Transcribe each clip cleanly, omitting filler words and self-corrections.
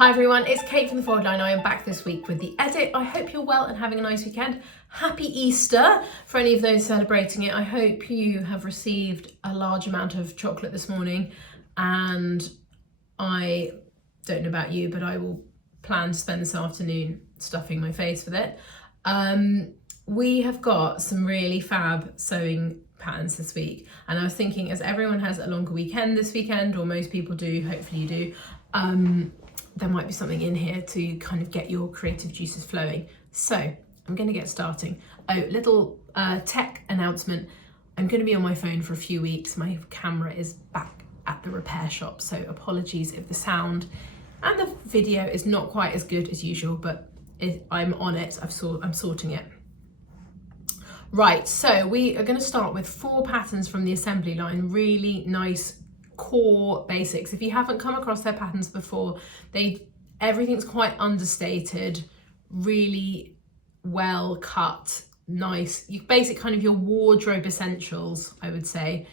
Hi everyone, it's Kate from the Fold Line. I am back this week with the edit. I hope you're well and having a nice weekend. Happy Easter for any of those celebrating it. I hope you have received a large amount of chocolate this morning, and I don't know about you, but I will plan to spend this afternoon stuffing my face with it. We have got some really fab sewing patterns this week, and I was thinking, as everyone has a longer weekend this weekend, or most people do, hopefully you do, there might be something in here to kind of get your creative juices flowing. So I'm going to get starting. Oh, little tech announcement. I'm going to be on my phone for a few weeks. My camera is back at the repair shop, so apologies if the sound and the video is not quite as good as usual, but I'm on it. I'm sorting it. Right, so we are going to start with 4 patterns from the assembly line. Really nice core basics. If you haven't come across their patterns before, everything's quite understated, really well cut, nice, basic kind of your wardrobe essentials, I would say.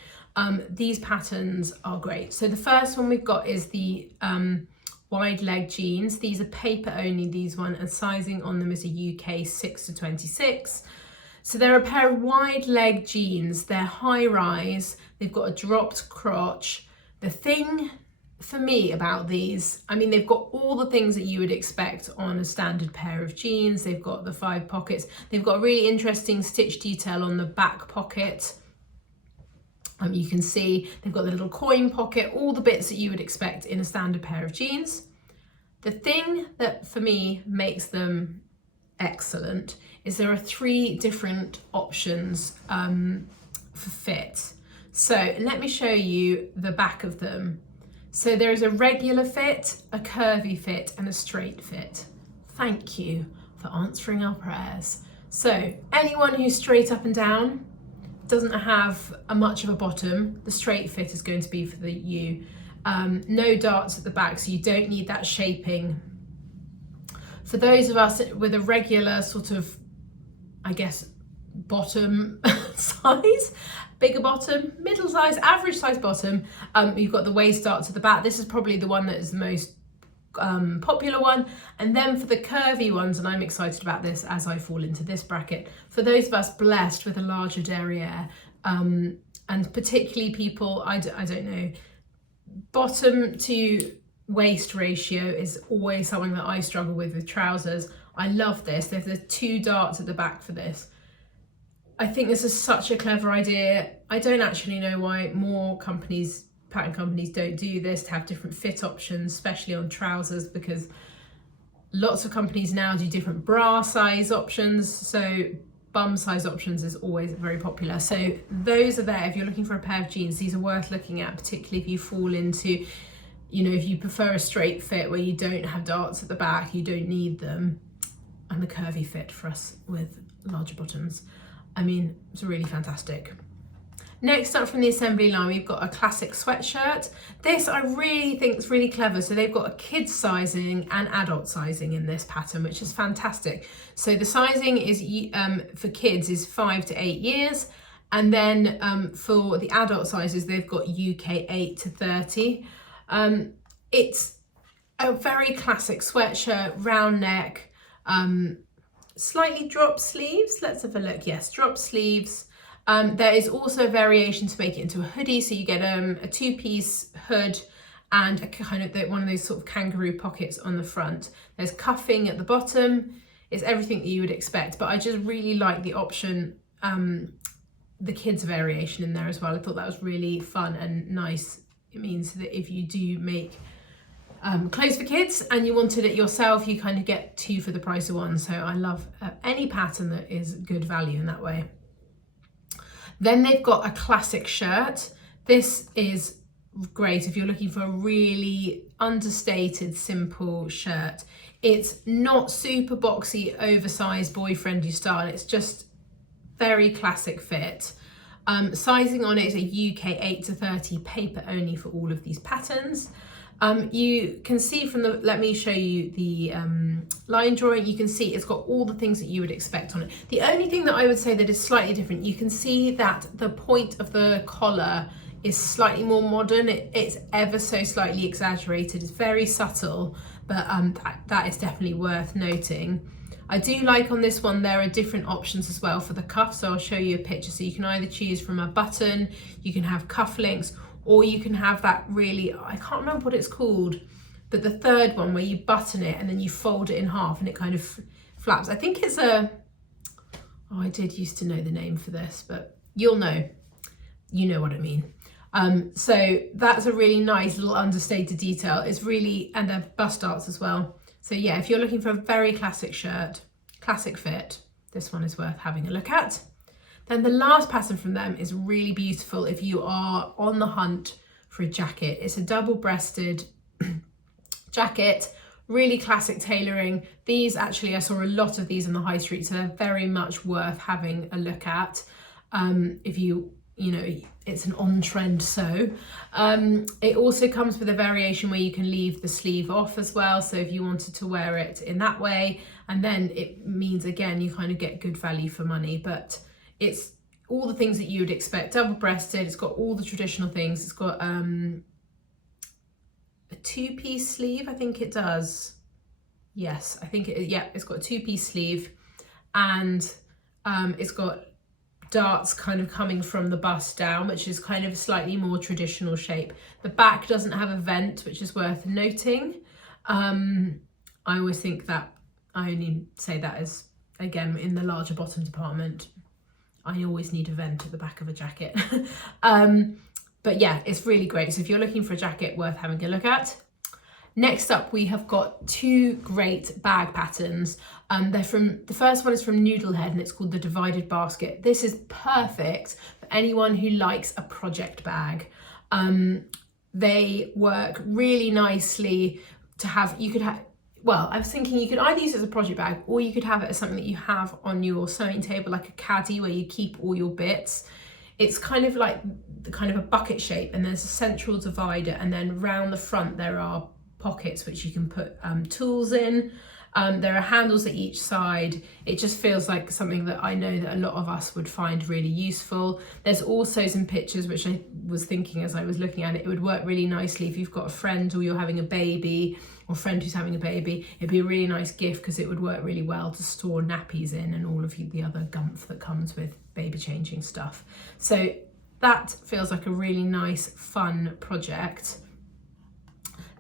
These patterns are great. So the first one we've got is the wide leg jeans. These are paper only, these one, and sizing on them is a UK 6 to 26. So they're a pair of wide leg jeans. They're high rise, they've got a dropped crotch. The thing for me about these, I mean, they've got all the things that you would expect on a standard pair of jeans. They've got the 5 pockets. They've got a really interesting stitch detail on the back pocket. You can see they've got the little coin pocket, all the bits that you would expect in a standard pair of jeans. The thing that for me makes them excellent is there are 3 different options for fit. So let me show you the back of them. So there is a regular fit, a curvy fit, and a straight fit. Thank you for answering our prayers. So anyone who's straight up and down, doesn't have much of a bottom, the straight fit is going to be for you. No darts at the back, so you don't need that shaping. For those of us with a regular sort of, I guess, bottom size, bigger bottom, middle size, average size bottom, you've got the waist darts at the back. This is probably the one that is the most popular one. And then for the curvy ones, and I'm excited about this as I fall into this bracket, for those of us blessed with a larger derriere, and particularly people, I don't know, bottom to waist ratio is always something that I struggle with trousers. I love this. There's the 2 darts at the back for this. I think this is such a clever idea. I don't actually know why more companies, pattern companies, don't do this, to have different fit options, especially on trousers, because lots of companies now do different bra size options. So bum size options is always very popular. So those are there. If you're looking for a pair of jeans, these are worth looking at, particularly if you fall into, you know, if you prefer a straight fit where you don't have darts at the back, you don't need them, and the curvy fit for us with larger bottoms. I mean, it's really fantastic. Next up from the assembly line, we've got a classic sweatshirt. This I really think is really clever. So they've got a kid's sizing and adult sizing in this pattern, which is fantastic. So the sizing is for kids is 5 to 8 years. And then for the adult sizes, they've got UK 8 to 30. It's a very classic sweatshirt, round neck, slightly drop sleeves. Let's have a look. Yes, drop sleeves. There is also a variation to make it into a hoodie, so you get a 2-piece hood and a kind of one of those sort of kangaroo pockets on the front. There's cuffing at the bottom. It's everything that you would expect, but I just really like the option, the kids variation in there as well. I thought that was really fun and nice. It means that if you do make clothes for kids and you wanted it yourself, you kind of get 2 for the price of 1. So I love any pattern that is good value in that way. Then they've got a classic shirt. This is great if you're looking for a really understated, simple shirt. It's not super boxy, oversized, boy-friendly style. It's just very classic fit. Sizing on it is a UK 8 to 30, paper only for all of these patterns. You can see from the, let me show you the line drawing, you can see it's got all the things that you would expect on it. The only thing that I would say that is slightly different, you can see that the point of the collar is slightly more modern. It's ever so slightly exaggerated. It's very subtle, but that is definitely worth noting. I do like on this one there are different options as well for the cuff, so I'll show you a picture. So you can either choose from a button, you can have cuff links, or you can have that really, I can't remember what it's called, but the third one where you button it and then you fold it in half and it kind of flaps. I think it's oh, I did used to know the name for this, but you'll know, you know what I mean. So that's a really nice little understated detail. It's really, and they're bust darts as well. So yeah, if you're looking for a very classic shirt, classic fit, this one is worth having a look at. Then the last pattern from them is really beautiful if you are on the hunt for a jacket. It's a double-breasted jacket, really classic tailoring. These actually, I saw a lot of these in the high street, so they're very much worth having a look at. If you know, it's an on-trend sew. It also comes with a variation where you can leave the sleeve off as well. So if you wanted to wear it in that way, and then it means, again, you kind of get good value for money, but it's all the things that you would expect. Double-breasted, it's got all the traditional things. It's got a two-piece sleeve, I think it does. Yes, I think yeah, it's got a two-piece sleeve, and it's got darts kind of coming from the bust down, which is kind of a slightly more traditional shape. The back doesn't have a vent, which is worth noting. I always think that, I only say that as, again, in the larger bottom department, I always need a vent at the back of a jacket. But yeah, it's really great. So if you're looking for a jacket worth having a look at. Next up, we have got two great bag patterns. They're from, the first one is from Noodlehead and it's called the Divided Basket. This is perfect for anyone who likes a project bag. They work really nicely to have, you could have, well, I was thinking you could either use it as a project bag or you could have it as something that you have on your sewing table, like a caddy where you keep all your bits. It's kind of like kind of a bucket shape, and there's a central divider, and then round the front there are pockets which you can put tools in. There are handles at each side. It just feels like something that I know that a lot of us would find really useful. There's also some pictures which I was thinking as I was looking at it, it would work really nicely if you've got a friend or you're having a baby, or a friend who's having a baby. It'd be a really nice gift because it would work really well to store nappies in and all of the other gumph that comes with baby changing stuff. So that feels like a really nice, fun project.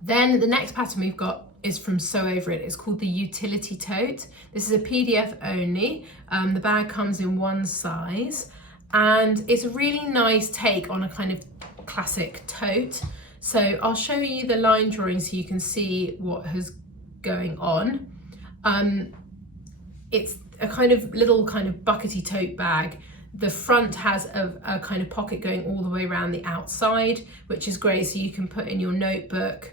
Then the next pattern we've got is from Sew Over It. It's called the Utility Tote. This is a PDF only. The bag comes in one size, and it's a really nice take on a kind of classic tote. So I'll show you the line drawing so you can see what is going on. It's a kind of little kind of buckety tote bag. The front has a kind of pocket going all the way around the outside, which is great, so you can put in your notebook.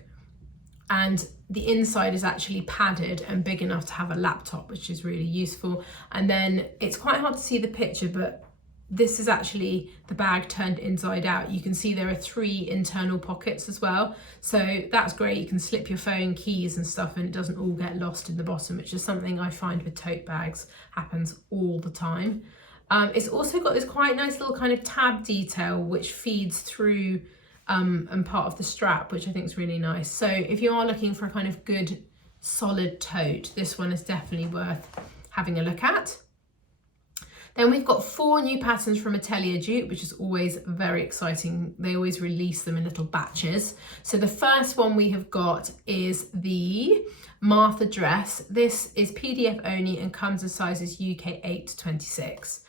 And the inside is actually padded and big enough to have a laptop, which is really useful. And then it's quite hard to see the picture, but this is actually the bag turned inside out. You can see there are 3 internal pockets as well. So that's great. You can slip your phone, keys and stuff, and it doesn't all get lost in the bottom, which is something I find with tote bags happens all the time. It's also got this quite nice little kind of tab detail, which feeds through and part of the strap, which I think is really nice. So if you are looking for a kind of good solid tote, this one is definitely worth having a look at. Then we've got 4 new patterns from Italia Dupe, which is always very exciting. They always release them in little batches. So the first one we have got is the Martha dress. This is PDF only and comes in sizes UK 8 to 26.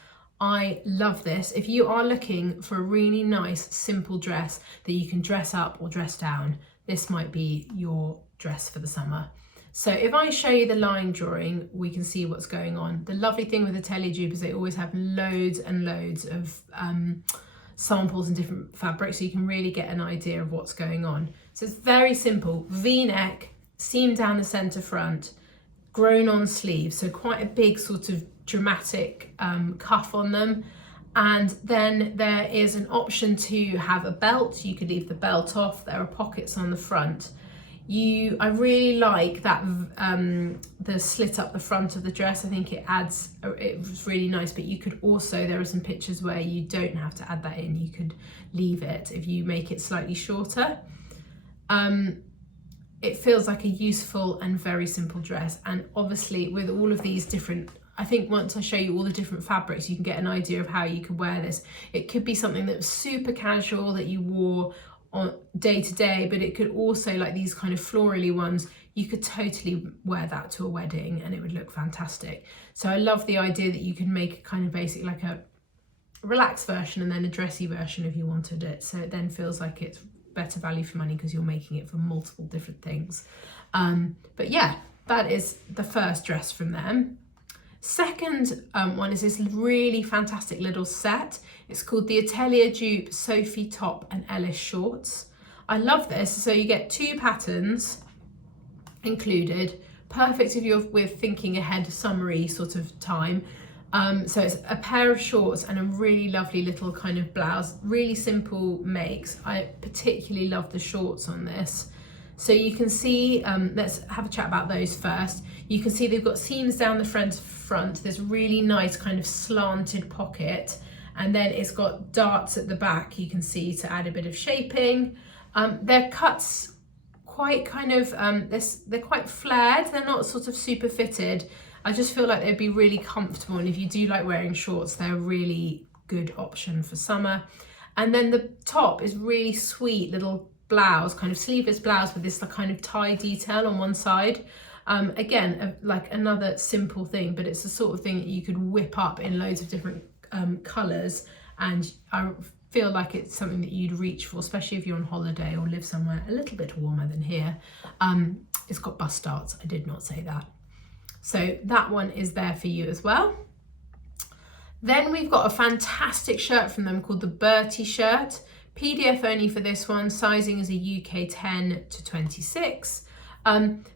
I love this. If you are looking for a really nice, simple dress that you can dress up or dress down, this might be your dress for the summer. So if I show you the line drawing, we can see what's going on. The lovely thing with Italia Dupe is they always have loads and loads of samples and different fabrics, so you can really get an idea of what's going on. So it's very simple, V-neck, seam down the center front, grown on sleeves, so quite a big sort of dramatic cuff on them. And then there is an option to have a belt. You could leave the belt off. There are pockets on the front. I really like that the slit up the front of the dress. I think it was really nice, but you could also, there are some pictures where you don't have to add that in. You could leave it if you make it slightly shorter. it feels like a useful and very simple dress. And obviously with all of these different, I think once I show you all the different fabrics, you can get an idea of how you could wear this. It could be something that was super casual that you wore on day to day, but it could also, like these kind of florally ones, you could totally wear that to a wedding and it would look fantastic. So I love the idea that you can make a kind of basic, like a relaxed version and then a dressy version if you wanted it. So it then feels like it's better value for money because you're making it for multiple different things. But yeah, that is the first dress from them. Second one is this really fantastic little set. It's called the Italia Dupe Sophie Top and Ellis Shorts. I love this. So you get 2 patterns included, perfect if you're with thinking ahead, summery sort of time. So it's a pair of shorts and a really lovely little kind of blouse, really simple makes. I particularly love the shorts on this. So you can see, let's have a chat about those first. You can see they've got seams down the front, there's really nice kind of slanted pocket, and then it's got darts at the back, you can see, to add a bit of shaping. Their cuts quite kind of, they're quite flared, they're not sort of super fitted. I just feel like they'd be really comfortable, and if you do like wearing shorts, they're a really good option for summer. And then the top is really sweet little blouse, kind of sleeveless blouse with this kind of tie detail on one side. Again, like another simple thing, but it's the sort of thing that you could whip up in loads of different colours, and I feel like it's something that you'd reach for, especially if you're on holiday or live somewhere a little bit warmer than here. It's got bust darts, I did not say that. So that one is there for you as well. Then we've got a fantastic shirt from them called the Bertie Shirt. PDF only for this one, sizing is a UK 10 to 26.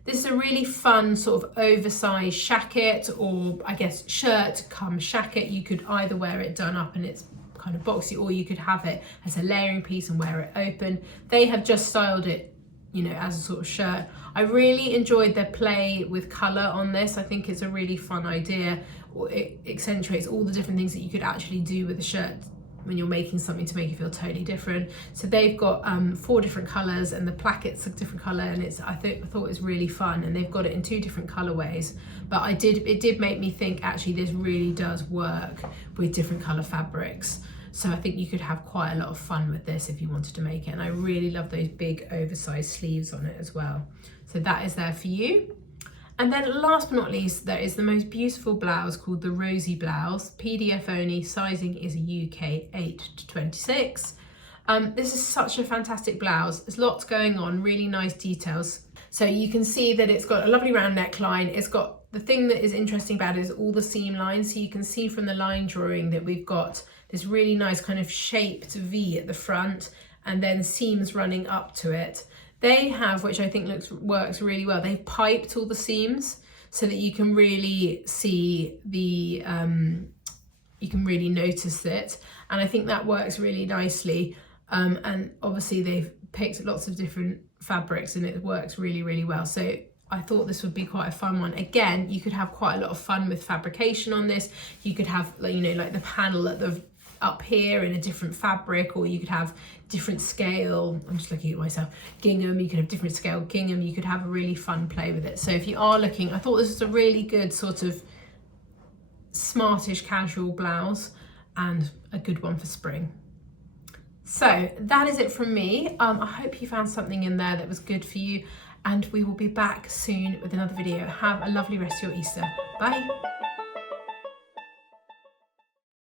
This is a really fun sort of oversized shacket, or I guess shirt come shacket. You could either wear it done up and it's kind of boxy, or you could have it as a layering piece and wear it open. They have just styled it, you know, as a sort of shirt. I really enjoyed their play with colour on this. I think it's a really fun idea. It accentuates all the different things that you could actually do with a shirt when you're making something to make you feel totally different. So they've got 4 different colours, and the plackets are different colour, and I thought it was really fun, and they've got it in 2 different colourways. But it did make me think, actually this really does work with different colour fabrics. So I think you could have quite a lot of fun with this if you wanted to make it. And I really love those big oversized sleeves on it as well. So that is there for you. And then last but not least, there is the most beautiful blouse called the Rosie Blouse. PDF only, sizing is a UK 8 to 26. This is such a fantastic blouse. There's lots going on, really nice details. So you can see that it's got a lovely round neckline. It's got, the thing that is interesting about it is all the seam lines. So you can see from the line drawing that we've got this really nice kind of shaped V at the front, and then seams running up to it. They have, which I think works really well, they've piped all the seams so that you can really see the, you can really notice it. And I think that works really nicely. And obviously they've picked lots of different fabrics and it works really, really well. So I thought this would be quite a fun one. Again, you could have quite a lot of fun with fabrication on this. You could have, you know, like the panel at the up here in a different fabric, or you could have different scale, I'm just looking at myself, gingham, you could have different scale gingham, you could have a really fun play with it. So if you are looking, I thought this was a really good sort of smartish casual blouse and a good one for spring. So that is it from me. I hope you found something in there that was good for you, and we will be back soon with another video. Have a lovely rest of your Easter. Bye.